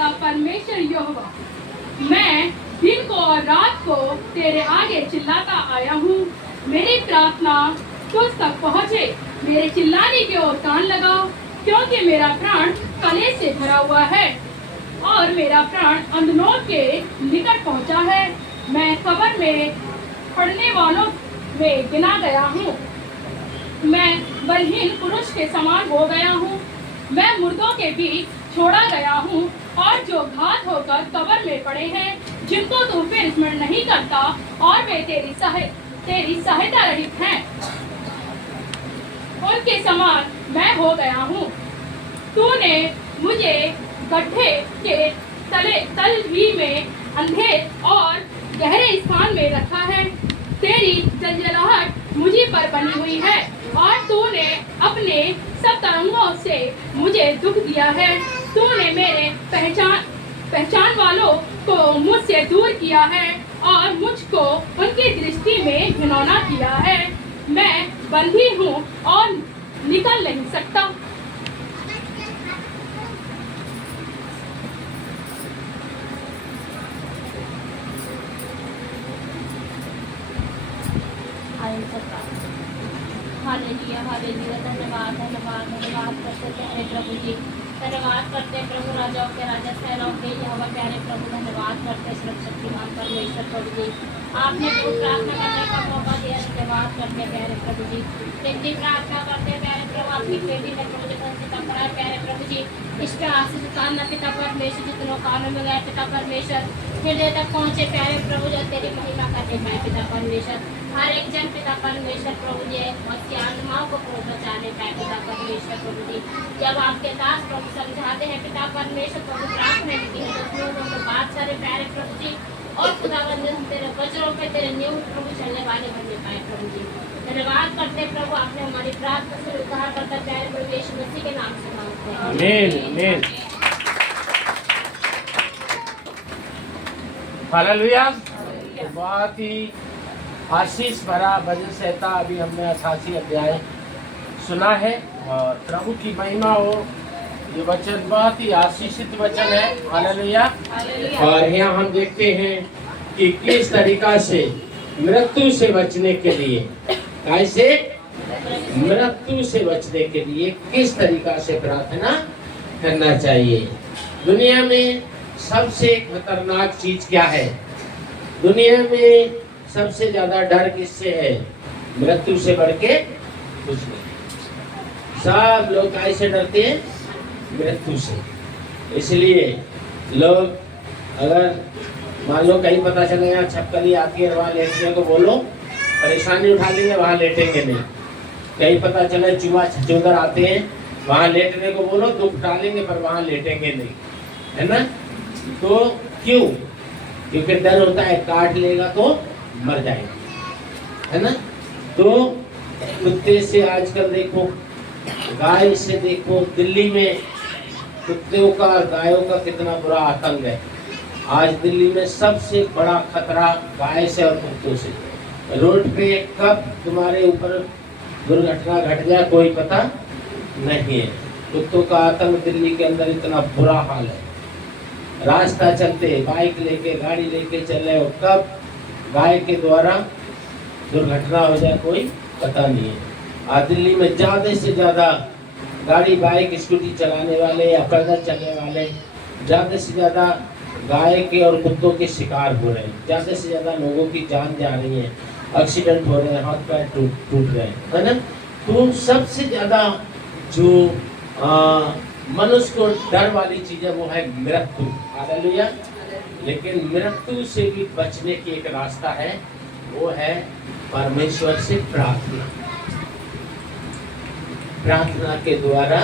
करता परमेश्वर यहोवा, मैं दिन को और रात को तेरे आगे चिल्लाता आया हूँ। मेरी प्रार्थना तुझ तक पहुँचे, मेरे चिल्लाने की ओर कान लगाओ, क्योंकि मेरा प्राण कलेश से भरा हुआ है और मेरा प्राण अंधनों के निकट पहुँचा है। मैं कब्र में पड़ने वालों में गिना गया हूँ, मैं बलहीन पुरुष के समान हो गया हूँ। मैं मुर्दों के बीच छोड़ा गया हूँ और जो घात होकर कब्र में पड़े हैं, जिनको तू फिर स्मरण नहीं करता और वे तेरी सहायता रहित हैं, उनके समान मैं हो गया हूँ। तूने मुझे गड्ढे के तल ही में अंधेर और गहरे स्थान में रखा है। तेरी जलजलाहट मुझी पर बनी हुई है और तूने अपने सब तरंगों से मुझे दुख दिया है। तूने मेरे पहचान वालों को मुझसे दूर किया है और मुझको उनकी दृष्टि में घिनौना किया है। मैं बंधी हूँ और निकल नहीं सकता। Hallelujah hallelujah. धन्यवाद धन्यवाद धन्यवाद करते हैं प्रभु जी, धन्यवाद करते हैं प्रभु राजाओं के राजा सेनाओं के यहोवा प्यारे प्रभु, धन्यवाद करते हैं सर्वशक्तिमान परमेश्वर प्रभु जी, आपने जो प्रार्थना करने का मौका दिया, धन्यवाद करते हैं प्यारे प्रभु जी। जिनकी प्रार्थना करते हैं प्यारे प्रभु आपकी बेटी ने प्रभु जी पिता कराए प्यारे प्रभु जी, इस पे आशीष उतारना पिता परमेश्वर, जितनों कानों में गए पिता परमेश्वर हृदय तक पहुँचे प्यारे प्रभु, जो तेरी महिमा करते हैं पिता परमेश्वर। हर एक जन पिता परमेश्वर प्रभु जी और आत्माओं को बचाने पाए पिता परमेश्वर प्रभु जी। जब आपके दास प्रभु समझाते हैं पिता परमेश्वर प्रभु, प्रार्थना की है तो लोगों को बात सारे प्यारे प्रभु जी, और खुदावंद तेरे वज्रों पे तेरे नियम प्रभु चलने वाले बनने पाए प्रभु जी। धन्यवाद करते प्रभु, आपने हमारी प्रार्थना से उद्धार करता प्यारे प्रभु यीशु मसीह के नाम से मांगते हैं, आमीन आमीन। हालेलुया। बहुत ही आशीष भरा भजन संहिता अभी हमने 88 अध्याय सुना है और प्रभु की महिमा हो। ये वचन बहुत ही आशीषित वचन है। हालेलुया। और यहाँ हम देखते हैं कि किस तरीका से मृत्यु से बचने के लिए, कैसे मृत्यु से बचने के लिए किस तरीका से प्रार्थना करना चाहिए। दुनिया में सबसे खतरनाक चीज क्या है? दुनिया में सबसे ज्यादा डर किससे है? मृत्यु से बढ़ के कुछ नहीं। सब लोग कैसे डरते हैं? मृत्यु से। इसलिए लोग अगर मान लो कहीं पता चले यहाँ छपकली आती है वहाँ लेटने को बोलो, परेशानी उठा लेंगे, वहाँ लेटेंगे नहीं। कहीं पता चले चूहा छछूंदर आते हैं वहाँ लेटने को बोलो, दुख डालेंगे पर वहाँ लेटेंगे नहीं, है ना? तो क्यों? क्योंकि डर होता है काट लेगा तो मर जाएगा, है ना? तो कुत्ते से आजकल देखो, गाय से देखो, दिल्ली में कुत्तों का और गायों का कितना बुरा आतंक है। आज दिल्ली में सबसे बड़ा खतरा गाय से और कुत्तों से। रोड पे कब तुम्हारे ऊपर दुर्घटना घट जाए कोई पता नहीं है। कुत्तों का आतंक दिल्ली के अंदर इतना बुरा हाल है। रास्ता चलते बाइक लेके गाड़ी लेके चल रहे हो, कब गाय के द्वारा दुर्घटना हो जाए कोई पता नहीं है। आज दिल्ली में ज़्यादा से ज़्यादा गाड़ी बाइक स्कूटी चलाने वाले या पैदल चलने वाले ज़्यादा से ज़्यादा गाय के और कुत्तों के शिकार हो रहे हैं। ज़्यादा से ज़्यादा लोगों की जान जा रही है, एक्सीडेंट हो रहे हैं, हाथ पैर टूट रहे हैं, है ना? तो सबसे ज़्यादा जो मनुष्य को डर वाली चीज़ है वो है मृत्यु। हालेलुया। लेकिन मृत्यु से भी बचने की एक रास्ता है, वो है परमेश्वर से प्रार्थना। प्रार्थना के द्वारा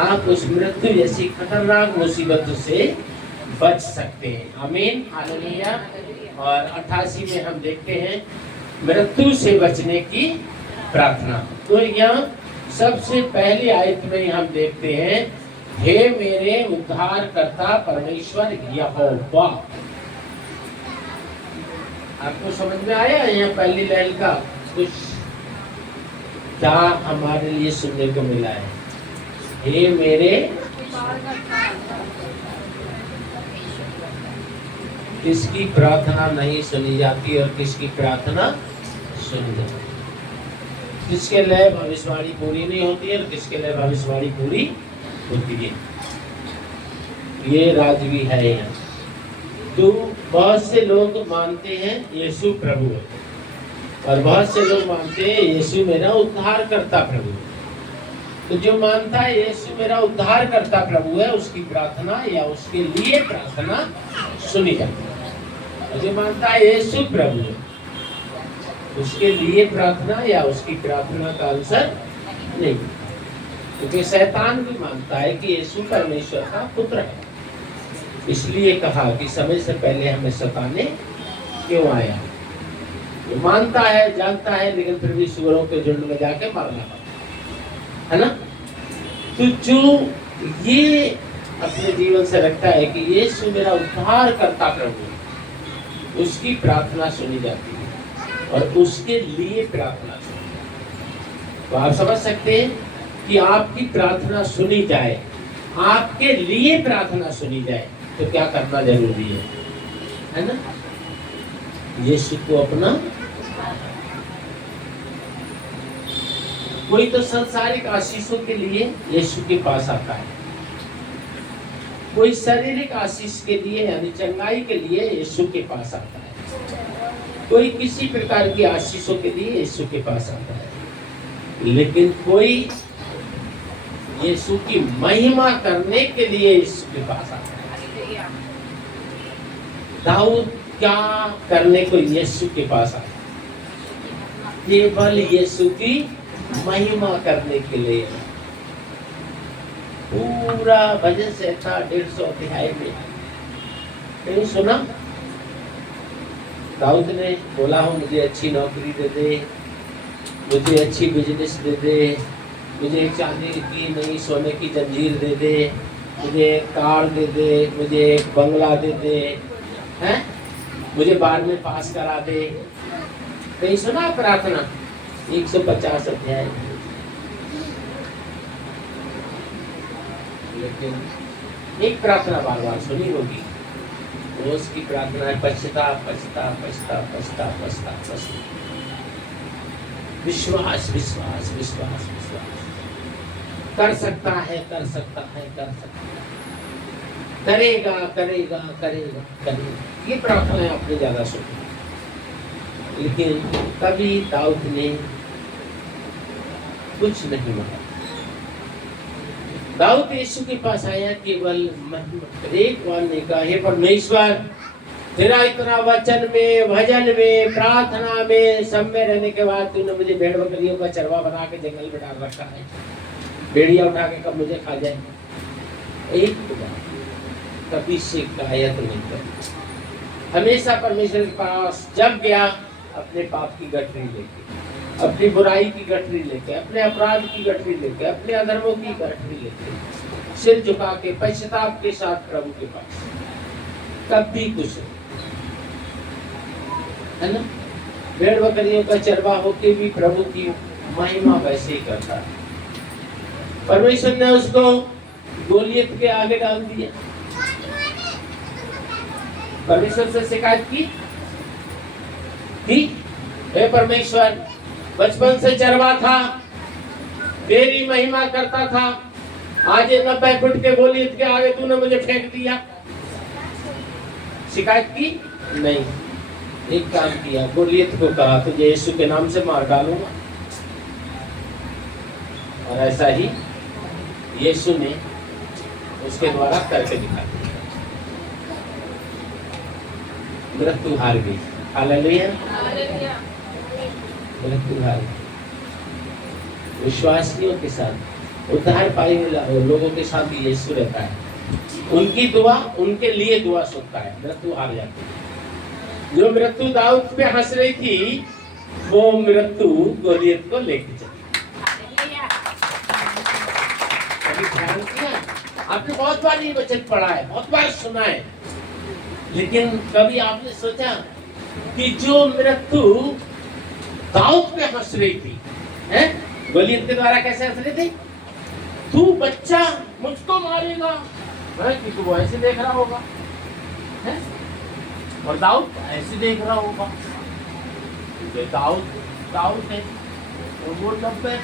आप उस मृत्यु जैसी खतरनाक मुसीबतों से बच सकते हैं। आमीन हालेलुया। और 88 में हम देखते हैं मृत्यु से बचने की प्रार्थना। तो यहाँ सबसे पहली आयत में हम देखते हैं, हे मेरे उद्धारकर्ता परमेश्वर यहोवा। आपको समझ में आया यहाँ पहली लाइन का कुछ क्या हमारे लिए सुनने को मिला है? हे मेरे किसकी प्रार्थना नहीं सुनी जाती और किसकी प्रार्थना सुनी जाती है। किसके लिए भविष्यवाणी पूरी नहीं होती है और किसके लिए भविष्यवाणी पूरी होती है। ये राज भी है यहाँ। तो बहुत से लोग मानते हैं यीशु प्रभु है और बहुत से लोग मानते हैं यीशु मेरा उद्धार करता प्रभु है। तो जो मानता है यीशु मेरा उद्धार करता प्रभु है, उसकी प्रार्थना या उसके लिए प्रार्थना सुनी जाती है। और जो मानता है यीशु प्रभु है, उसके लिए प्रार्थना या उसकी प्रार्थना का आंसर नहीं, क्योंकि शैतान भी मानता है कि यीशु परमेश्वर का पुत्र है। इसलिए कहा कि समय से पहले हमें सताने क्यों आया। वो मानता है, जानता है, लेकिन फिर भी सूअरों के झुंड में जाके मरना पड़ता है ना। तो जो ये अपने जीवन से रखता है कि यीशु मेरा उद्धार करता प्रभु, उसकी प्रार्थना सुनी जाती है और उसके लिए प्रार्थना सुनी जाती है। तो आप समझ सकते हैं कि आपकी प्रार्थना सुनी जाए, आपके लिए प्रार्थना सुनी जाए, तो क्या करना जरूरी है ना। यीशु को अपना, कोई तो सांसारिक आशीषों के लिए यीशु के पास आता है, कोई शारीरिक आशीष के लिए यानी चंगाई के लिए यीशु के पास आता है, कोई किसी प्रकार की आशीषों के लिए यीशु के पास आता है, लेकिन कोई यीशु की महिमा करने के लिए यीशु के पास आता है। दाऊद क्या करने को यीशु के पास आया? केवल यीशु की महिमा करने के लिए। पूरा भजन संहिता 150 अध्याय में कहीं सुना? दाऊद ने बोला हो मुझे अच्छी नौकरी दे दे, मुझे अच्छी बिजनेस दे दे, मुझे चांदी की नहीं सोने की जंजीर दे दे, मुझे एक कार दे दे, मुझे एक बंगला दे दे, हैं? मुझे 12वीं पास करा दे। कहीं सुना प्रार्थना? 150 अध्याय। लेकिन एक प्रार्थना बार बार सुनी होगी, वो उसकी प्रार्थना है पश्चाताप पश्चाताप पश्चाताप पश्चाताप पश्चाताप पश्चाताप। विश्वास विश्वास विश्वास विश्वास, कर सकता है कर सकता है कर सकता है, करेगा करेगा करेगा करेगा। ये प्रार्थना आपने ज्यादा सुनी। लेकिन कभी दाऊद ने कुछ नहीं मांगा। दाऊद यीशु के पास आया केवल एक बार ने कहा, हे परमेश्वर, तेरा इतना वचन में, भजन में, प्रार्थना में, सब में रहने के बाद तूने मुझे भेड़ बकरियों का चरवा बना के जंगल में डाल रखा है। भेड़िया उठा के कब मुझे खा जाए? एक बार कभी शिकायत नहीं कर। हमेशा परमेश्वर के पास जब गया, अपने पाप की गठरी लेके, अपनी बुराई की गठरी लेके, अपने अपराध की गठरी लेके, अपने अधर्मों की गठरी लेके, सिर झुका के पश्चाताप के साथ प्रभु के पास, कभी कुछ है ना। भेड़ बकरियों का चरवा होके भी प्रभु की महिमा वैसे ही करता है। परमेश्वर ने उसको गोलियत के आगे डाल दिया। परमेश्वर से शिकायत की, हे परमेश्वर, बचपन से चरवा था, तेरी महिमा करता था, आज 90 फुट के गोलियत के आगे तूने मुझे फेंक दिया। शिकायत की नहीं, एक काम किया, गोलियत को कहा तुझे यीशु के नाम से मार डालूंगा। और ऐसा ही यीशु ने उसके द्वारा करके दिखा दिया। मृत्यु हार गई। हालेलुया। मृत्यु हार गई। विश्वासियों के साथ, उद्धार पाए हुए लोगों के साथ यीशु रहता है। उनकी दुआ, उनके लिए दुआ सुनता है, मृत्यु हार जाती है। जो मृत्यु दाऊद पे हंस रही थी, वो मृत्यु गोलियत को लेके चली। आपने बहुत बार ये वचन पढ़ा है, बहुत बार सुना है, लेकिन कभी आपने सोचा कि जो मृत्यु दाऊद पे हंस रही थी, हैं? गोलियत के द्वारा कैसे हंस रही थी? तू बच्चा मुझको मारेगा, क्योंकि वो ऐसे देख रहा होगा, है? और दाऊद ऐसे देख रहा होगा, क्योंकि दाऊद है तो वो 90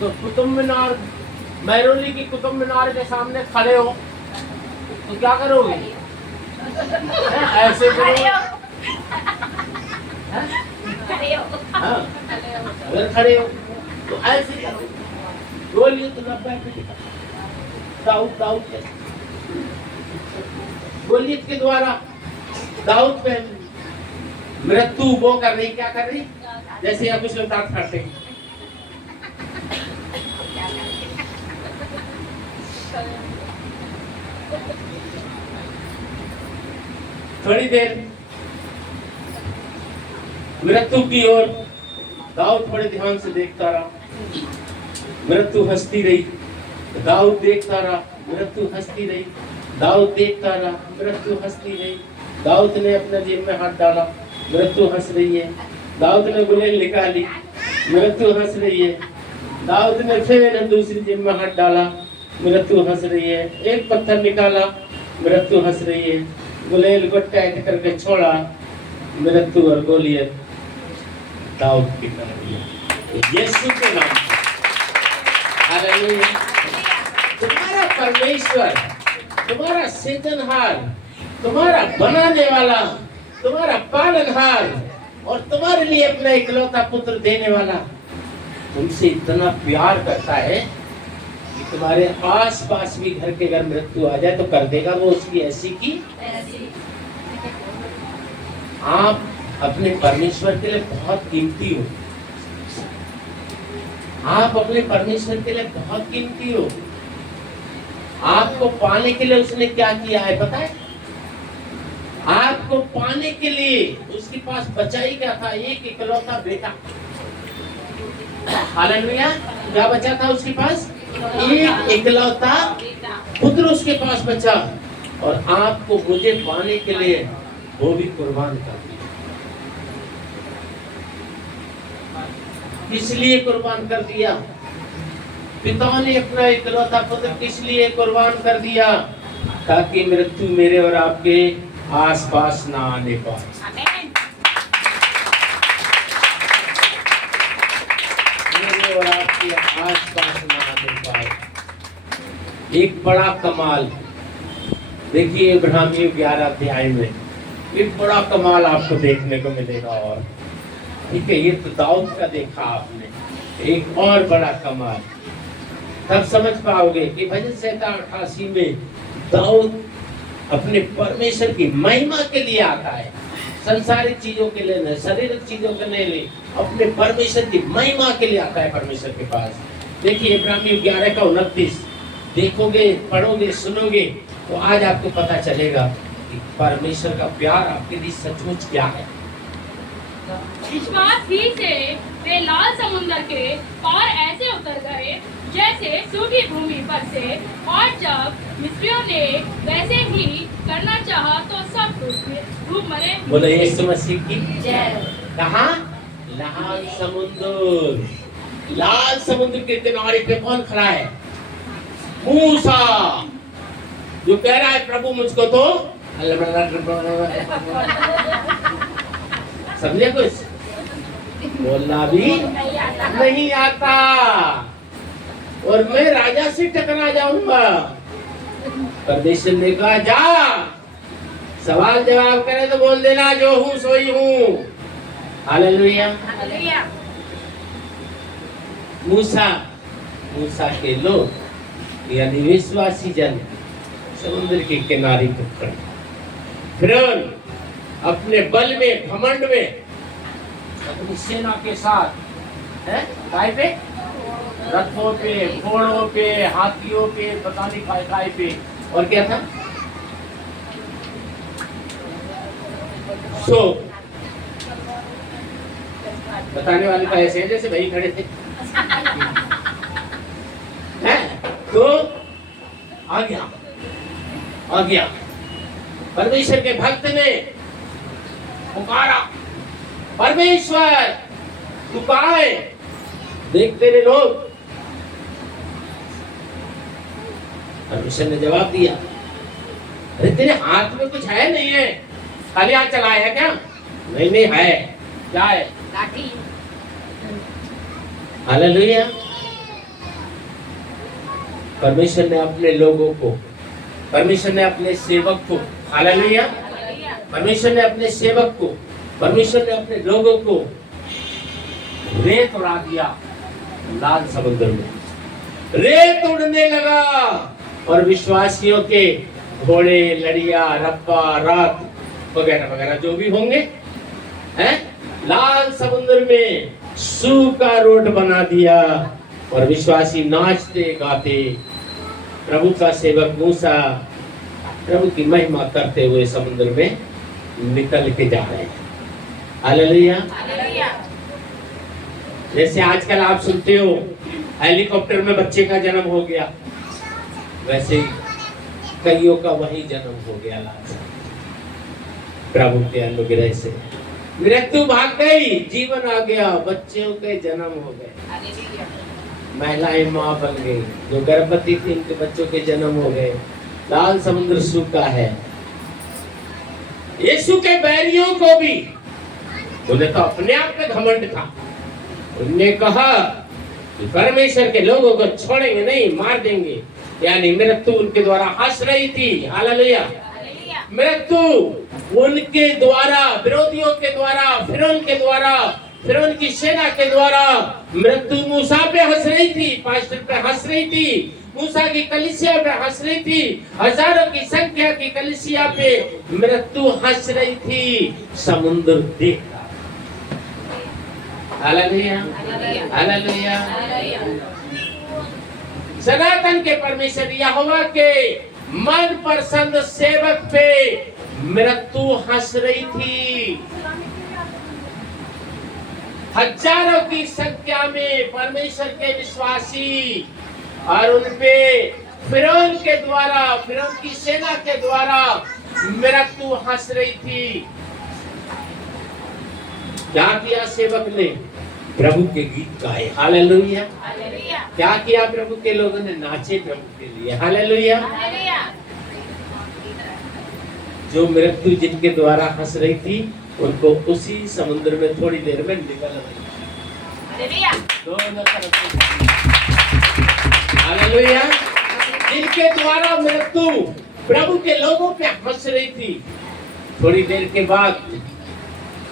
तो कुतुब मीनार, महरौली की कुतुब मीनार के सामने खड़े हो तो क्या करोगे? ऐसे करोगे? हाँ, अगर खड़े हो तो ऐसे करो, बोलिए तो 90 दाऊद पे बोलिए के द्वारा दाऊद पे मृत्यु वो कर रही, क्या कर रही? जैसे यहाँ कुछ लोग दांत काटते हैं, थोड़ी देर मृत्यु की ओर दाऊद थोड़े ध्यान से देखता रहा, मृत्यु हंसती रही, दाऊद देखता रहा, मृत्यु हंसती रही, दाऊद देखता रहा, मृत्यु हंसती रही। दाऊद ने अपने जेब में हाथ डाला, मृत्यु हंस रही है। दाऊद ने गुलेल निकाली, मृत्यु हंस रही है। दाऊद ने फिर दूसरी जेब में हाथ डाला, मृत्यु हंस रही है। एक पत्थर निकाला, मृत्यु हंस रही है। गुलेल को टाइट करके छोड़ा, मृत्यु और गोलियत दाऊद की तरफ यीशु के नाम से। हालेलुया। तुम्हारा परमेश्वर, तुम्हारा सृजनहार, तुम्हारा बनाने वाला, तुम्हारा पालनहार और तुम्हारे लिए अपना इकलौता पुत्र देने वाला तुमसे इतना प्यार करता है कि तुम्हारे आस-पास भी घर के घर मृत्यु आ जाए तो कर देगा वो उसकी ऐसी की ऐसी। आप अपने परमेश्वर के लिए बहुत कीमती हो, आप अपने परमेश्वर के लिए बहुत कीमती हो। आपको पाने के लिए उसने क्या किया है पता है? आपको पाने के लिए उसके पास बचा ही क्या था? एक इकलौता बेटा। हालेलुया। क्या बचा था उसके पास? एक इकलौता पुत्र उसके पास बचा, और आपको मुझे पाने के लिए वो भी कुर्बान कर दिया। किस लिए कुर्बान कर दिया? पिता ने अपना इकलौता पुत्र किस लिए कुर्बान कर दिया? ताकि मृत्यु मेरे और आपके आसपास ना आने पाए। मेरे और आपके आसपास ना आने पाए। एक बड़ा कमाल देखिए इब्रानियों 11 अध्याय में, एक बड़ा कमाल आपको देखने को मिलेगा। और ठीक है, ये तो दाऊद का देखा आपने, एक और बड़ा कमाल तब समझ पाओगे कि भजन संहिता 88 में दाऊद अपने परमेश्वर की महिमा के लिए आता है, संसारिक चीजों के लिए नहीं, शारीरिक चीजों के लिए, अपने परमेश्वर की महिमा के लिए आता है परमेश्वर के पास। देखिए इब्रानियों 11 का 29 देखोगे, पढ़ोगे, सुनोगे तो आज आपको पता चलेगा कि परमेश्वर का प्यार आपके लिए सचमुच क्या है। विश्वास ही से वे लाल समुद्र के पार ऐसे उतर गए जैसे सूखी भूमि पर से, और जब मिस्रियों ने वैसे ही करना चाहा तो सब डूब मरे। बोलो यीशु मसीह की जय। कहाँ? लाल समुद्र, लाल समुद्र के किनारे पे कौन खड़ा है? मूसा, जो कह रहा है प्रभु मुझको तो समझे कुछ? बोलना भी नहीं आता, और मैं राजा से टकरा जाऊंगा। परमेश्वर ने कहा जा, सवाल जवाब करे तो बोल देना जो हूँ सोई हूँ। हालेलुया। मूसा के लोग यानी विश्वासी जन समुद्र के किनारे पर खड़े, फिरौन अपने बल में, घमंड में, अपनी सेना के साथ है काय पे, रथों पे, घोड़ों पे, हाथियों पे, पता नहीं काय पे, और क्या था? सो बताने वाले तो ऐसे हैं जैसे भाई खड़े थे। तो आ गया परमेश्वर के भक्त ने पुकारा, परमेश्वर तू कहाँ है? देख तेरे लोग। परमेश्वर ने जवाब दिया, अरे तेरे हाथ में कुछ है नहीं है, खाली हाथ चलाया है क्या? नहीं नहीं है। क्या है? लाठी। हालेलुया। परमेश्वर ने अपने लोगों को, परमेश्वर ने अपने सेवक को, हालेलुया, परमेश्वर ने अपने सेवक को, परमेश्वर ने अपने लोगों को रेत उड़ा दिया लाल समुद्र में। रेत उड़ने लगा और विश्वासियों के घोड़े, लड़िया, रब्बा, रात वगैरह वगैरह जो भी होंगे हैं, लाल समुद्र में सूखा रोड बना दिया और विश्वासी नाचते गाते प्रभु का सेवक मूसा प्रभु की महिमा करते हुए समुद्र में निकल के जा रहे हैं। हालेलुया। जैसे आजकल आप सुनते हो हेलीकॉप्टर में बच्चे का जन्म हो गया, वैसे कईयों का वही जन्म हो गया लाल प्रभु के अनुग्रह से। मृत्यु भाग गई, जीवन आ गया, बच्चों के जन्म हो गए, महिलाएं माँ बन गई, जो गर्भवती थी उनके बच्चों के जन्म हो गए। लाल समुद्र सूखा है। यीशु के बैरियों को भी, उन्हें तो अपने आप में घमंड था, उन्होंने कहा कि परमेश्वर के लोगों को छोड़ेंगे नहीं, मार देंगे, यानी मृत्यु उनके द्वारा हंस रही थी। हालेलुया। मृत्यु उनके द्वारा, विरोधियों के द्वारा, फिरौन के द्वारा, फिरौन की सेना के द्वारा मृत्यु मूसा पे हंस रही थी, पास्टर पे हंस रही थी, मूसा की कलीसिया पे हंस रही थी, हजारों की संख्या की कलीसिया पे मृत्यु हंस रही थी। समुद्र देख रहा। Hallelujah, hallelujah. सनातन के परमेश्वर यहोवा के मन पसंद सेवक पे मृत्यु हंस रही थी। हजारों की संख्या में परमेश्वर के विश्वासी और उनपे फिरौन के द्वारा, फिरौन की सेना के द्वारा मृत्यु हंस रही थी। क्या किया सेवक ने? प्रभु के गीत गाए। हालेलुया। क्या किया? प्रभु के लोगों ने नाचे प्रभु के लिए। हालेलुया। जो मृत्यु जिनके द्वारा हंस रही थी उनको उसी समुद्र में थोड़ी देर में निकल गई। दोनों तरफ से। हालेलुया। जिनके द्वारा मृत्यु प्रभु के लोगों पे हंस रही थी, थोड़ी देर के बाद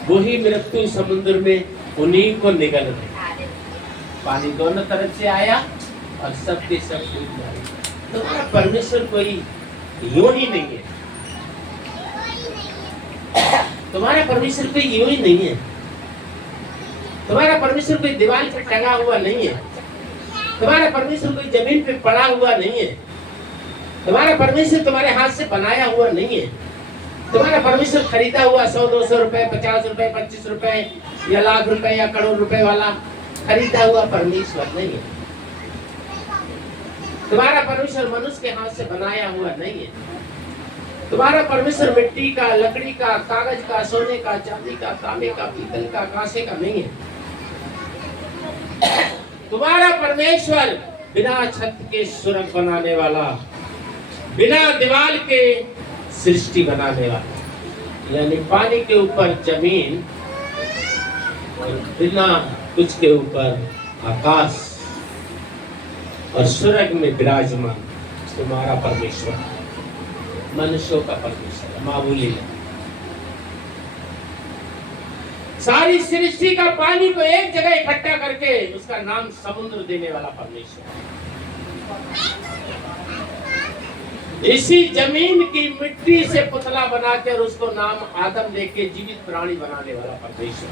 वही मृत्यु समुद्र में उन्हीं को निगल गई। पानी दोनों तरफ से आया और सबके सब डूब गए। तुम्हारा परमेश्वर कोई यूं ही नहीं है, तुम्हारा परमेश्वर कोई यूं ही नहीं है, तुम्हारा परमेश्वर कोई दीवार पे टंगा हुआ नहीं है, तुम्हारा परमेश्वर कोई जमीन पे पड़ा हुआ नहीं है, तुम्हारा परमेश्वर तुम्हारे हाथ से बनाया हुआ नहीं है, तुम्हारा परमेश्वर खरीदा हुआ 100-200 रुपए, 50 रुपए, 25 रुपए या लाख रुपए या करोड़ रुपए वाला खरीदा हुआ परमेश्वर नहीं है। तुम्हारा परमेश्वर मनुष्य के हाथ से बनाया हुआ नहीं है। तुम्हारा परमेश्वर मिट्टी का, लकड़ी का, कागज का, सोने का, चांदी का, तांबे का, पीतल का, कांसे का नहीं है। तुम्हारा परमेश्वर बिना छत के सुरंग बनाने वाला, बिना दीवार के सृष्टि बनाने वाला, यानी पानी के ऊपर जमीन और बिना कुछ के ऊपर आकाश और स्वर्ग में विराजमान तुम्हारा परमेश्वर, मनुष्यों का परमेश्वर मामूली है। सारी सृष्टि का पानी को एक जगह इकट्ठा करके उसका नाम समुद्र देने वाला परमेश्वर, इसी जमीन की मिट्टी से पुतला बनाकर उसको नाम आदम देके जीवित प्राणी बनाने वाला परमेश्वर,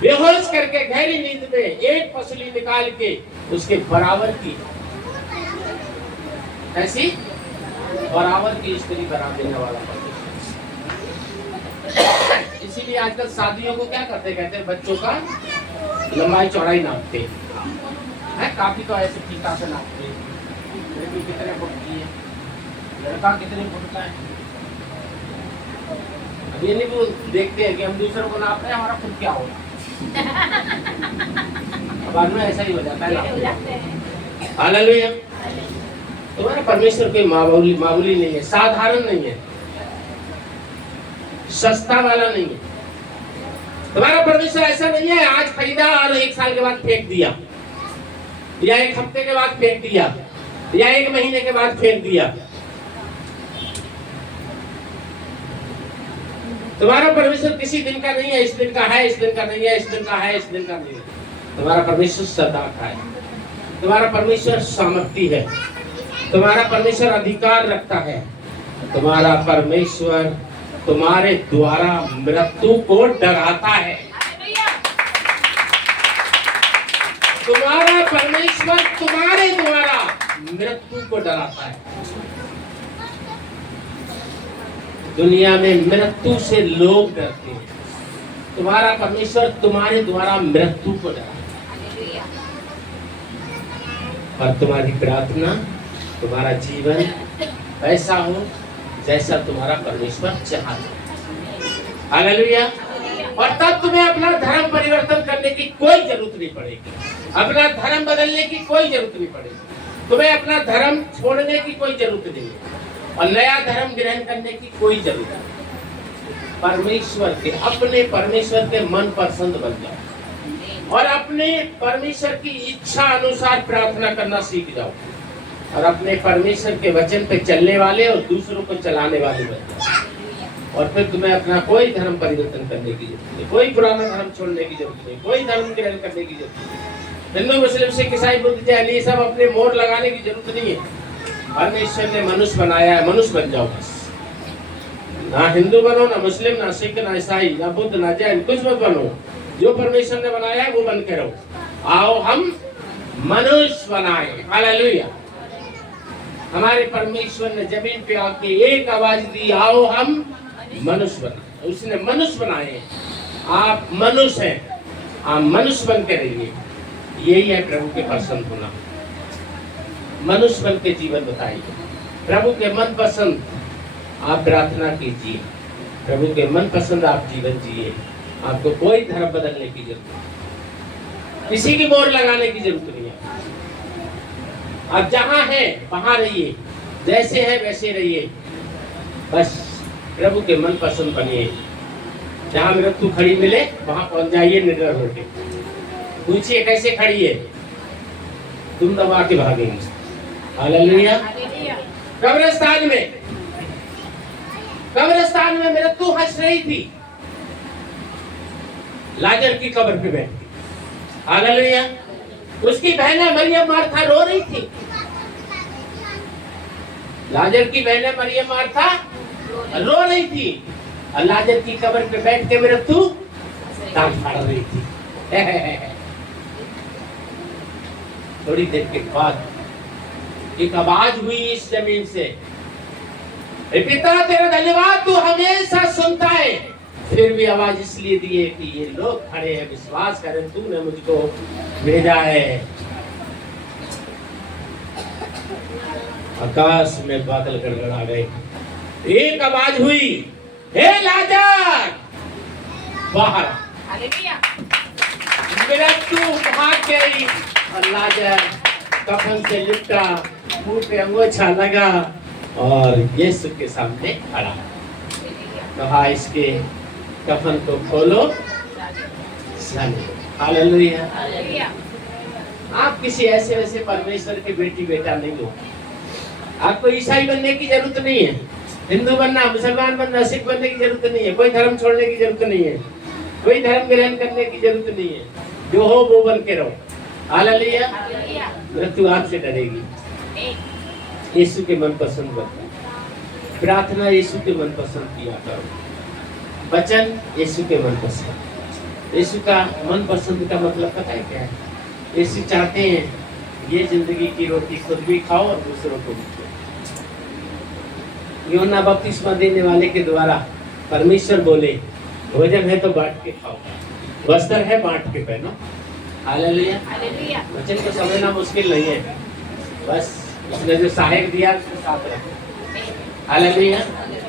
बेहोश करके गहरी नींद में एक पसली निकाल के उसके बराबर की, ऐसी बराबर की स्त्री बना देने वाला परमेश्वर। इसीलिए आजकल शादियों को क्या करते, कहते हैं बच्चों का लंबाई चौड़ाई नापते हैं। काफी तो ऐसे फीका से नापते हैं, लड़की कितने फुट की है, लड़का कितने फुट का है। अब ये नहीं वो देखते हैं कि हम दूसरों को नाप रहे हैं, हमारा खुद क्या होगा। बाद में ऐसा ही हो जाता है। हालेलुया। तुम्हारा परमेश्वर कोई मामूली मामूली नहीं है, साधारण नहीं है, सस्ता वाला नहीं है। तुम्हारा परमेश्वर ऐसा नहीं है आज खरीदा और 1 साल के बाद फेंक दिया, या 1 हफ्ते के बाद फेंक दिया, या 1 महीने के बाद फेंक दिया। तुम्हारा परमेश्वर किसी दिन का नहीं है, इस दिन का है, इस दिन का नहीं है, इस दिन का है, इस दिन का नहीं है। तुम्हारा परमेश्वर सदा का है। तुम्हारा परमेश्वर सामर्थ्य है। तुम्हारा परमेश्वर अधिकार रखता है। तुम्हारा परमेश्वर तुम्हारे द्वारा मृत्यु को डराता है। तुम्हारा परमेश्वर तुम्हारे द्वारा मृत्यु को डराता है। दुनिया में मृत्यु से लोग डरते हैं, तुम्हारा परमेश्वर तुम्हारे द्वारा मृत्यु को डराता है। और तुम्हारी प्रार्थना, तुम्हारा जीवन ऐसा हो जैसा तुम्हारा परमेश्वर चाहता है। हालेलुया। और तब तुम्हें अपना धर्म परिवर्तन करने की कोई जरूरत नहीं पड़ेगी, अपना धर्म बदलने की कोई जरूरत नहीं पड़ेगी, तुम्हें अपना धर्म छोड़ने की कोई जरूरत नहीं है और नया धर्म ग्रहण करने की कोई जरूरत नहीं। परमेश्वर के, अपने परमेश्वर के मन पसंद बन जाओ और अपने परमेश्वर की इच्छा अनुसार प्रार्थना करना सीख जाओ और अपने परमेश्वर के वचन पे चलने वाले और दूसरों को चलाने वाले बन जाओ। और फिर तुम्हें अपना कोई धर्म परिवर्तन करने की जरूरत नहीं, कोई पुराना धर्म छोड़ने की जरूरत नहीं, कोई धर्म ग्रहण करने की जरूरत नहीं। हिंदू, मुस्लिम, सिख, ईसाई, बुद्ध, जैन, ये सब अपने मोहर लगाने की जरूरत नहीं है। परमेश्वर ने मनुष्य बनाया है, मनुष्य बन जाओ बस। ना हिंदू बनो, ना मुस्लिम, ना सिख, ना ईसाई, ना बुद्ध, ना जैन, कुछ मत बनो। जो परमेश्वर ने बनाया है वो बन के रहो। आओ हम मनुष्य बनाए। हालेलुया। हमारे परमेश्वर ने जमीन पे आके एक आवाज दी, आओ हम मनुष्य बनाए। उसने मनुष्य बनाए। आप मनुष्य हैं, आप मनुष्य बन के रहिए। यही है प्रभु के प्रसन्न होना। मनुष्य बन के जीवन बताइए, प्रभु के मन पसंद आप प्रार्थना कीजिए, प्रभु के मन पसंद आप जीवन जिए। आपको कोई धर्म बदलने की जरूरत नहीं, किसी की मोहर लगाने की जरूरत नहीं है। आप जहां हैं वहां रहिए, जैसे है वैसे रहिए, बस प्रभु के मन पसंद बनिए। जहां मृत्यु खड़ी मिले वहां पहुंच जाइए निर्भर होके। पूछिए कैसे खड़ी है, तुम दबा के भागेंगे। हालेलुया। कब्रिस्तान में मृत्यु हंस रही थी, लाजर की कब्र पे बैठी। हालेलुया। उसकी बहनें मरियम मार्था रो रही थी। लाजर की बहनें मरियम मार्था रो रही थी और लाजर की कब्र पे बैठ के मृत्यु दांत फाड़ रही थी। थोड़ी देर के बाद एक आवाज हुई इस जमीन से, पिता तेरा धन्यवाद, तू हमेशा सुनता है। फिर भी आवाज इसलिए दी है कि ये लोग खड़े हैं, विश्वास करें तूने मुझको भेजा है। आकाश में बादल गड़गड़ा गए। एक आवाज हुई, हे लाजर बाहर। हालेलुया। मृत्यु भाग गई और लाजर कफन से लिपटा, मुंह पे अंगोछा लगा और यीशु के सामने खड़ा। कहा इसके कफन को खोलो। हालेलुया। आप किसी ऐसे वैसे परमेश्वर के बेटी बेटा नहीं हो। आपको ईसाई बनने की जरूरत नहीं है, हिंदू बनना, मुसलमान बनना, सिख बनने की जरूरत नहीं है, कोई धर्म छोड़ने की जरूरत नहीं है, कोई धर्म ग्रहण करने की जरूरत नहीं है। जो हो वो बन के रहो। हालेलुया। मृत्यु आपसे डरेगी। यीशु के मन पसंद बनना, प्रार्थना यीशु के मन पसंद किया करो, वचन यीशु के मन पसंद। यीशु का मन पसंद का मतलब पता है क्या है? यीशु चाहते हैं ये जिंदगी की रोटी खुद भी खाओ और दूसरों को भी खिलाओ। यूहन्ना बपतिस्मा देने वाले के द्वारा परमेश्वर बोले, भोजन है तो बांट के खाओ, वस्त्र है बांट के पहनो। हालेलुया। वचन को समझना मुश्किल नहीं है, बस उसने जो सहायक दिया उसके साथ रखो। हालेलुया।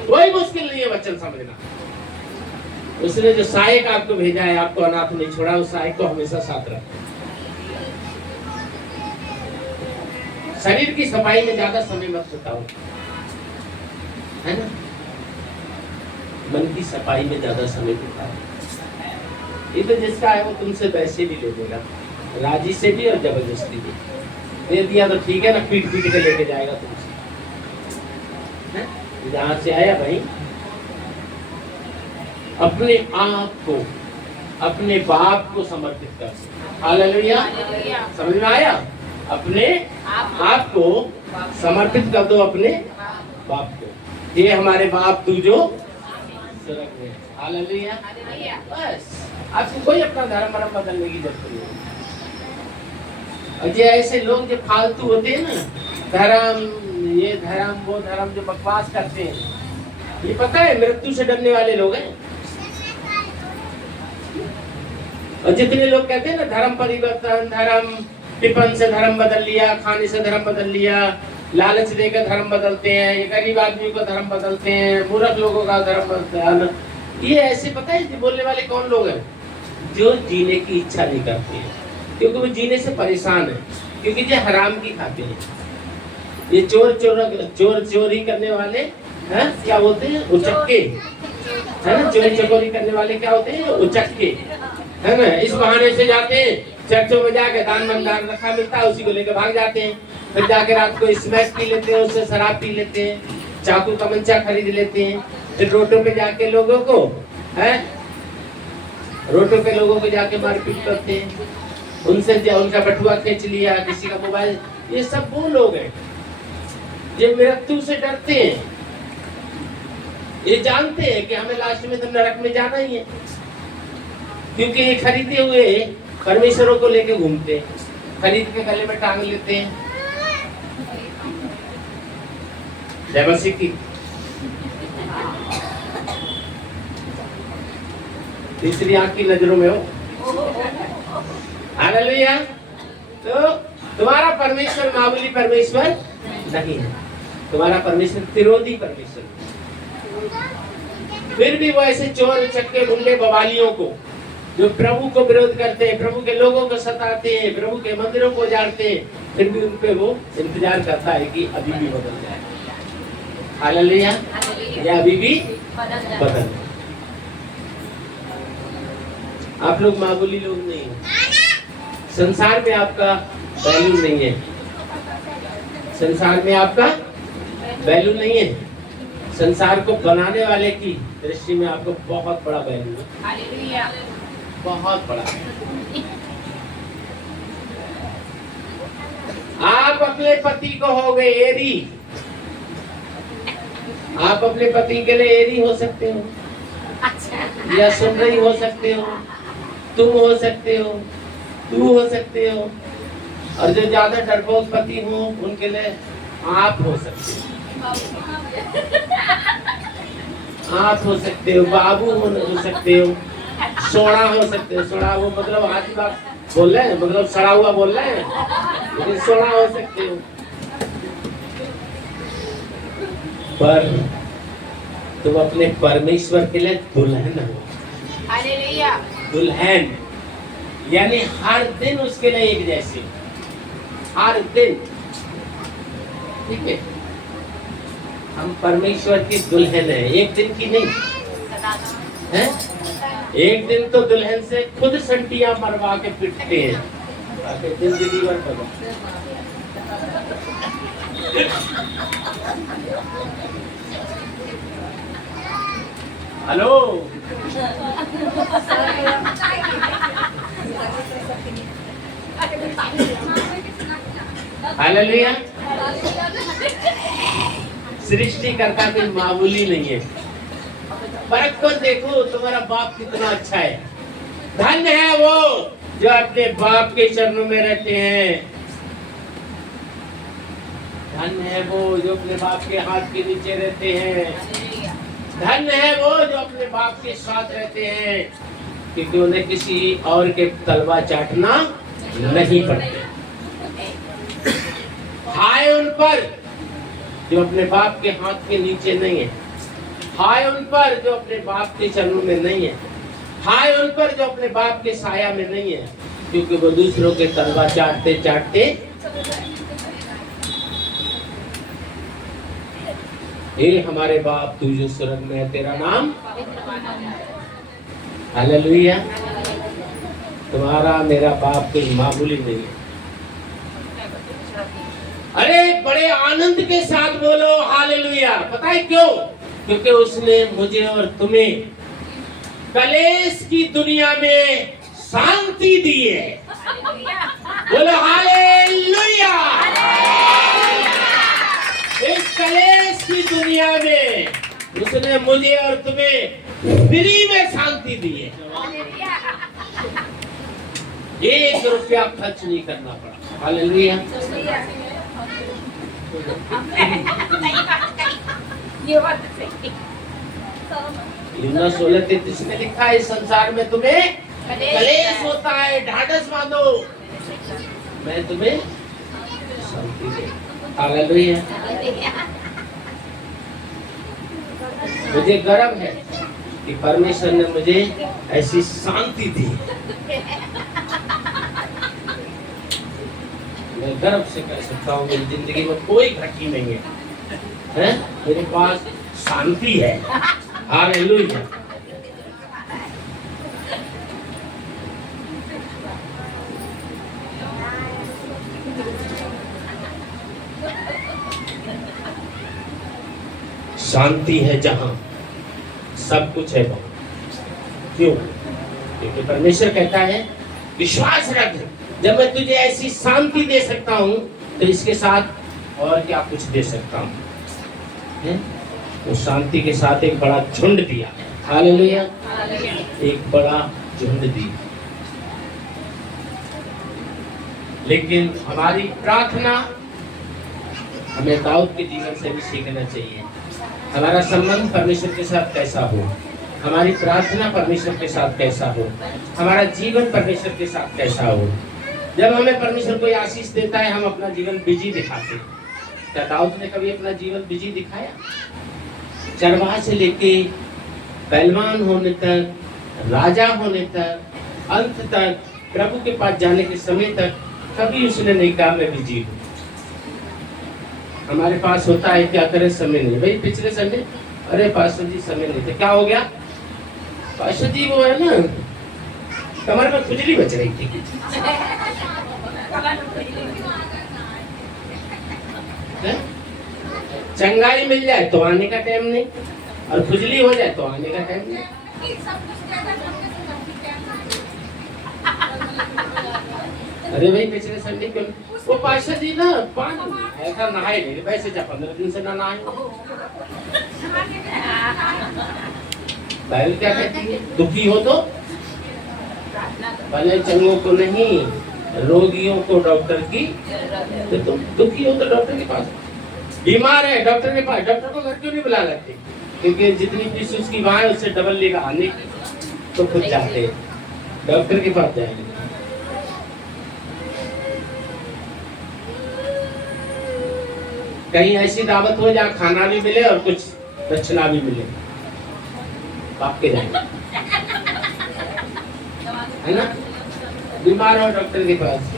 कोई मुश्किल नहीं है वचन समझना। उसने जो सहायक आपको भेजा है, आपको अनाथ नहीं छोड़ा, उस सहायक को हमेशा साथ रखो। शरीर की सफाई में ज्यादा समय मत बिताओ, है ना। मन की सफाई में ज्यादा समय बिताओ। ये तो जिसका है वो तुमसे पैसे भी ले लेगा, राजी से भी और जबरदस्ती भी। दे दिया तो ठीक है ना, पीट पीट के लेके जाएगा तुमसे, जहां से आया भाई। अपने आप को, अपने बाप को समर्पित कर। हालेलुया, समझ में आया। अपने आप को समर्पित कर दो अपने बाप को। ये हमारे बाप तू जो स्वर्ग में है। हालेलुया। बस आपको कोई अपना धर्म वर्म बदलने की जरूरत नहीं है। और ये ऐसे लोग जो फालतू होते हैं ना, धर्म ये धर्म वो धर्म, जो बकवास करते हैं, ये पता है मृत्यु से डरने वाले लोग हैं। और जितने लोग कहते हैं ना धर्म परिवर्तन, धर्म टिफिन से धर्म बदल लिया, खाने से धर्म बदल लिया, लालच देकर धर्म बदलते हैं, ये गरीब आदमी को धर्म बदलते हैं, मूर्ख लोगों का धर्म बदलते, ये ऐसे पता है बोलने वाले कौन लोग हैं? जो जीने की इच्छा नहीं करते हैं, क्योंकि वो जीने से परेशान है, क्योंकि ये हराम की खाते हैं। ये चोर चोरी करने वाले हैं, क्या बोलते हैं? उचक्के, है ना। चोरी चकोरी करने वाले क्या होते हैं? उचक्के, है ना। इस बहाने से जाते हैं चर्चों में, जाके दान भंडार रखा मिलता है, उसी को लेकर भाग जाते हैं। फिर जाके रात को स्मैक पी लेते हैं, उससे शराब पी लेते हैं, चाकू कमंचा खरीद लेते हैं। फिर रोडों पे जाके लोगों को, है रोडों पे लोगों को जाके मारपीट करते हैं, उनसे उनका बटुआ खींच लिया, किसी का मोबाइल। ये सब वो लोग हैं जो मृत्यु से डरते हैं। ये जानते हैं कि हमें लास्ट में तो नरक में जाना ही है, क्योंकि ये खरीदे हुए परमेश्वरों को लेके घूमते हैं, खरीद के गले में टांग लेते हैं। जय मसीह की। तीसरी आंख की नजरों में हो। हालेलुया। तो तुम्हारा परमेश्वर मामूली परमेश्वर नहीं है, तुम्हारा परमेश्वर विरोधी परमेश्वर। फिर भी वो ऐसे चोर चक्के गुंडे बवालियों को, जो प्रभु को विरोध करते हैं, प्रभु के लोगों को सताते हैं, प्रभु के मंदिरों को उजाड़ते हैं, फिर भी उन पे वो इंतजार करता है कि अभी भी बदल जाए। हालेलुया। या अभी भी बदल। आप लोग मामूली लोग नहीं हो, संसार में आपका वैल्यू नहीं है, संसार में आपका वैल्यू नहीं है। संसार को बनाने वाले की दृष्टि में आपको बहुत बड़ा वैल्यू है। हालेलुया, बहुत बड़ा। आप अपने पति को हो गए एरी, आप अपने पति के लिए एरी हो सकते हो, या सुंदरी हो सकते हो, तुम हो सकते हो, तू हो सकते हो, और जो ज्यादा डरपोक पति हो उनके लिए आप हो सकते हो, आप हो सकते हो, बाबू हो सकते हो, सोना हो सकते हो। सोना वो मतलब आधी बात बोल रहे हैं, मतलब सड़ा हुआ बोल रहे हैं, लेकिन सोना हो सकते हो। पर तुम अपने परमेश्वर के लिए दुल्हन हो। हालेलुया। दुल्हन यानी हर दिन उसके लिए एक जैसे, हर दिन। ठीक है, हम परमेश्वर की दुल्हन है, एक दिन की नहीं है। एक दिन तो दुल्हन से खुद संटियां मरवा के पिटते हैं, जिंदगी भर बदल। Hello, hallelujah. सृष्टिकर्ता कोई मामूली नहीं है। परख कर देखो तुम्हारा बाप कितना अच्छा है। धन्य है वो जो अपने बाप के चरणों में रहते हैं। धन्य है वो जो अपने बाप के हाथ के नीचे रहते हैं। धन्य है वो जो अपने बाप के साथ रहते हैं, क्योंकि उन्हें किसी और के तलवा चाटना नहीं पड़ते। हाय उन पर जो अपने बाप के हाथ के नीचे नहीं है, हाय उन पर जो अपने बाप के चरणों में नहीं है, हाय उन पर जो अपने बाप के साया में नहीं है, क्योंकि वो दूसरों के तलवा चाटते चाटते हे हमारे बाप तू जो स्वर्ग में है, तेरा नाम हालेलुया। तुम्हारा मेरा बाप कोई मामूली नहीं है। अरे बड़े आनंद के साथ बोलो हालेलुया। पता है क्यों? क्योंकि उसने मुझे और तुम्हें कलेश की दुनिया में शांति दी है। बोलो हालेलुया। इस कलेश की दुनिया में उसने मुझे और तुम्हें फ्री में शांति दी है। 1 रुपया खर्च नहीं करना पड़ा। हालेलुया। यूहन्ना 16:33 में लिखा है, इस संसार में तुम्हें कलेश होता है, ढाढ़स बांधो, मैं तुम्हें शांति दूंगा। हालेलुया। मुझे गर्व है कि परमेश्वर ने मुझे ऐसी शांति दी। मैं गर्व से कह सकता हूँ मेरी जिंदगी में कोई घटी नहीं है, मेरे पास शांति है। हालेलुया। शांति है जहां सब कुछ है वहां। क्यों? क्योंकि परमेश्वर कहता है विश्वास रख, जब मैं तुझे ऐसी शांति दे सकता हूं तो इसके साथ और क्या कुछ दे सकता हूं। तो शांति के साथ एक बड़ा झुंड दिया। हालेलुया। एक बड़ा झुंड दिया। लेकिन हमारी प्रार्थना हमें दाऊद के जीवन से भी सीखना चाहिए। हमारा संबंध परमेश्वर के साथ कैसा हो, हमारी प्रार्थना परमेश्वर के साथ कैसा हो, हमारा जीवन परमेश्वर के साथ कैसा हो। जब हमें परमेश्वर कोई आशीष देता है हम अपना जीवन बिजी दिखाते हैं। क्या दाऊद ने कभी अपना जीवन बिजी दिखाया? चरवाहा से लेके पहलवान होने तक, राजा होने तक, अंत तक, प्रभु के पास जाने के समय तक कभी उसने नहीं कहा मैं बिजी हूँ। हमारे पास होता है क्या करें, समय नहीं। भाई पिछले संडे अरे पास्टर जी समय नहीं थे, क्या हो गया? पास्टर जी वो है ना कमर में खुजली बच रही थी। चंगाई मिल जाए तो आने का टाइम नहीं, और खुजली हो जाए तो आने का टाइम नहीं। अरे भाई पिछले संडे क्यों वो पास्टर जी ना पानी ऐसा नहाए नहीं, वैसे जा 15 दिन से ना नहाए। बाइबल क्या कहती है? दुखी हो तो भले चंगों को नहीं, रोगियों को डॉक्टर की। तो तुम दुखी हो तो डॉक्टर के पास, बीमार है डॉक्टर के पास। डॉक्टर को घर क्यों नहीं बुला लेते? क्योंकि जितनी फीस उसकी वहां है उससे डबल लेगा आने की, तो खुद जाते डॉक्टर के पास जाएंगे। कहीं ऐसी दावत हो जहाँ खाना भी मिले और कुछ दक्षिणा भी मिले, बाप के जाएंगे, है ना? बीमार हो डॉक्टर के पास।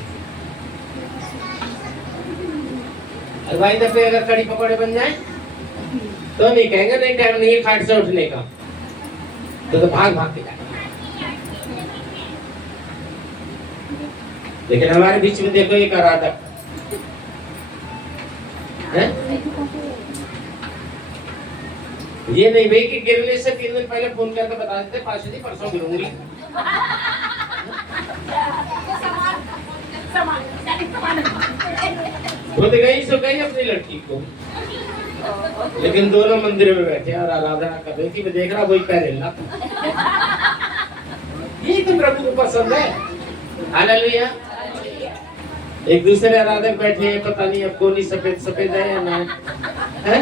और भाई दफे अगर कड़ी पकौड़े बन जाए तो नहीं कहेंगे नहीं टाइम नहीं है खाट से उठने का, तो भाग भाग के जाएंगे। लेकिन हमारे बीच में देखो एक आराधक है, ये नहीं भाई कि गिरने से 3 दिन पहले फोन करके बता देते पास्टर जी परसों गिरूंगी। खुद गई सो गई अपनी लड़की को, लेकिन दोनों मंदिर में बैठे और आराधना कर रही थी। मैं देख रहा वही पैर हिलना। यही तो प्रभु को पसंद है। हालेलुया। एक दूसरे आराधक बैठे हैं, पता नहीं अब कौन सफेद सफेद है या ना है।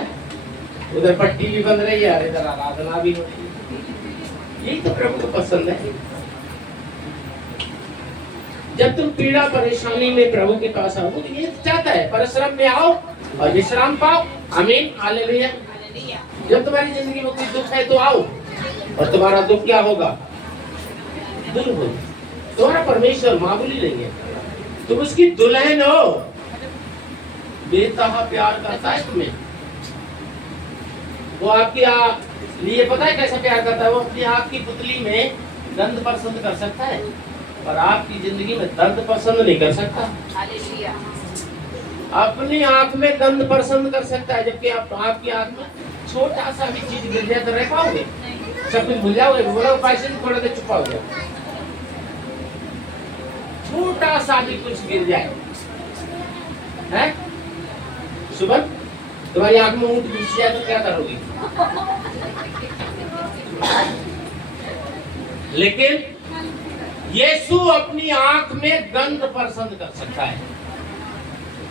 उधर पट्टी भी बन रही है, इधर आराधना भी हो रही है। यही तो प्रभु को पसंद है। जब तुम पीड़ा परेशानी में प्रभु के पास आओ तो ये चाहता है परिश्रम में आओ और विश्राम पाओ। आमीन। हालेलुया। जब तुम्हारी जिंदगी में कोई दुख है तो आओ, और तुम्हारा दुख क्या होगा? दूर हो। तुम्हारा परमेश्वर मामूली नहीं है, तुम उसकी दुल्हन हो। बेतहा प्यार करता है तुम्हें। वो आपकी लिए पता है कैसा प्यार करता है? वो अपनी आँख की पुतली में गंध पसंद कर सकता है, पर आपकी जिंदगी में दर्द पसंद नहीं कर सकता। हालेलुया। अपनी आँख में गंध पसंद कर सकता है, जबकि आप आपकी आँख में छोटा सा भी चीज गिर जाए तो रह पाओगे? सब कुछ भूल जाओगे? बोलो पैसे भी थोड़ा देर छुपा हो जाओ, छोटा सा भी कुछ गिर जाए है? सुबह तुम्हारी आंख में ऊंट घुस जाए तो क्या करोगी? लेकिन यीशु अपनी आंख में गंध पसंद कर सकता है,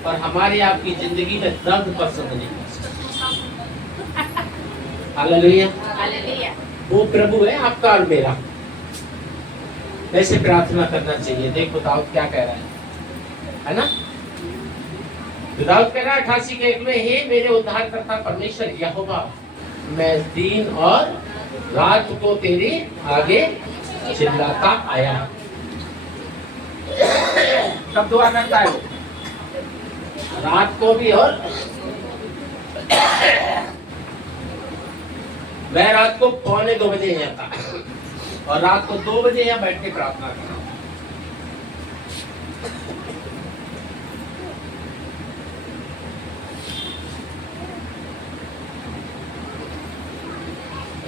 पर हमारी आपकी जिंदगी में दर्द पसंद नहीं कर सकता। हालेलुया। हालेलुया। वो प्रभु है आपका और मेरा। ऐसे प्रार्थना करना चाहिए। देखो दाऊद क्या कह रहा है ना? दाऊद कह रहा है 88 के 1 में, हे मेरे उद्धारकर्ता परमेश्वर यहोवा, मैं दिन और रात को तेरे आगे चिल्लाता आया। कब दुआ करता है वो? रात को भी। और मैं रात को 1:45 बजे यहाँ था और रात को 2 बजे यहाँ बैठ के प्रार्थना कर रहा हूँ।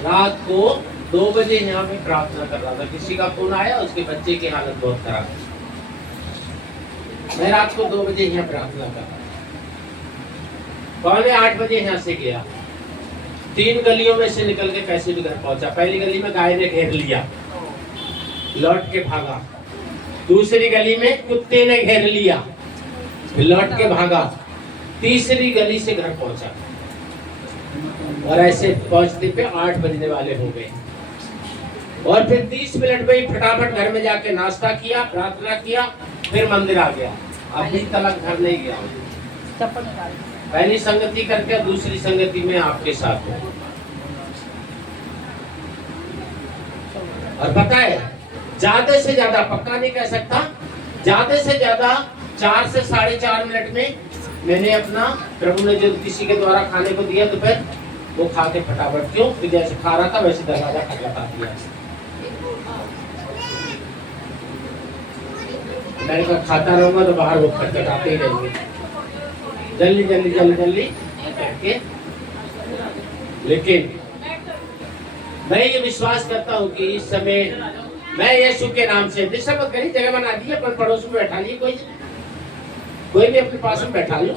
रात को 2 बजे यहाँ पे प्रार्थना कर रहा था। किसी का फोन आया, उसके बच्चे की हालत बहुत खराब है। मैं रात को 2 बजे यहाँ प्रार्थना कर रहा था। 7:45 बजे यहाँ से गया, 3 गलियों में से निकल के कैसे भी घर पहुंचा। पहली गली में गाय ने घेर लिया, लौट के भागा। दूसरी गली में कुत्ते ने घेर लिया, लौट के भागा। तीसरी गली से घर पहुंचा और ऐसे पहुंचते पे 8 बजने वाले हो गए। और फिर 30 मिनट में ही फटाफट घर में जाके नाश्ता किया, प्रार्थना किया, फिर मंदिर आ गया। अभी तक घर नहीं गया। पहली संगति करके दूसरी संगति में आपके साथ हूँ। और पता है, ज्यादा से ज्यादा, पक्का नहीं कह सकता, ज्यादा से ज्यादा 4 से 4.5 मिनट में मैंने अपना, प्रभु ने जो किसी के द्वारा खाने को दिया तो फिर वो खा के फटाफट, क्यों कि जैसे खा रहा था वैसे दरवाजा खटखटा दिया। मैंने कहा खाता रहूंगा तो बाहर वो खटखटाते ही रहेंगे, जल्दी जल्दी जल्दी जल्दी करके। लेकिन मैं ये विश्वास करता हूँ कि इस समय मैं यीशु के नाम से, डिस्टर्ब मत करिए, जगह बना दी, अपन पड़ोस में बैठा लिए, कोई भी अपने पास में बैठा लो।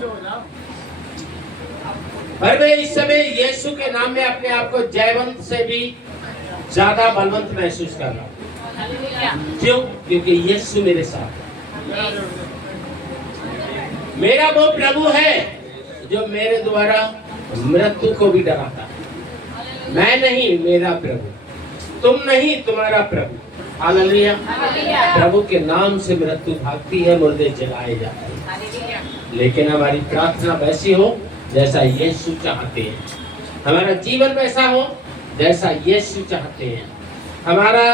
पर मैं इस समय यीशु के नाम में अपने आप को जयवंत से भी ज्यादा बलवंत महसूस कर रहा हूँ। क्यों? क्योंकि यीशु मेरे साथ है। मेरा वो प्रभु है जो मेरे द्वारा मृत्यु को भी डराता है। मैं नहीं, मेरा प्रभु। तुम नहीं, तुम्हारा प्रभु। हालेलुया। प्रभु के नाम से मृत्यु भागती है, मुर्दे जलाए जाते हैं। लेकिन हमारी प्रार्थना वैसी हो जैसा यीशु चाहते हैं। हमारा जीवन वैसा हो जैसा यीशु चाहते हैं। हमारा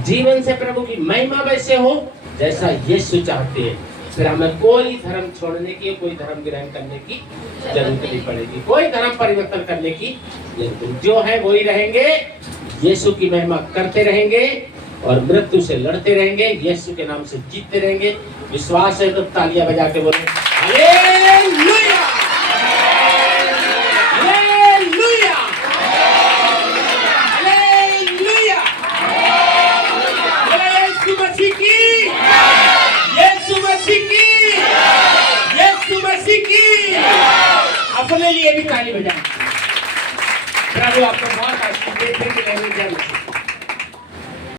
जीवन से प्रभु की महिमा वैसे हो जैसा यीशु चाहते हैं। फिर हमें कोई धर्म छोड़ने की, कोई धर्म ग्रहण करने की जरूरत नहीं पड़ेगी, कोई धर्म परिवर्तन करने की जरूरत। जो है वही रहेंगे, यीशु की महिमा करते रहेंगे और मृत्यु से लड़ते रहेंगे, यीशु के नाम से जीतते रहेंगे। विश्वास है तो तालियां बजा के बोले हालेलुया, हालेलुया, हालेलुया। बोले यीशु मसीह की, यीशु मसीह की, यीशु मसीह की। अपने लिए भी ताली बजाएं। प्रभु आपको बहुत आशीष दे।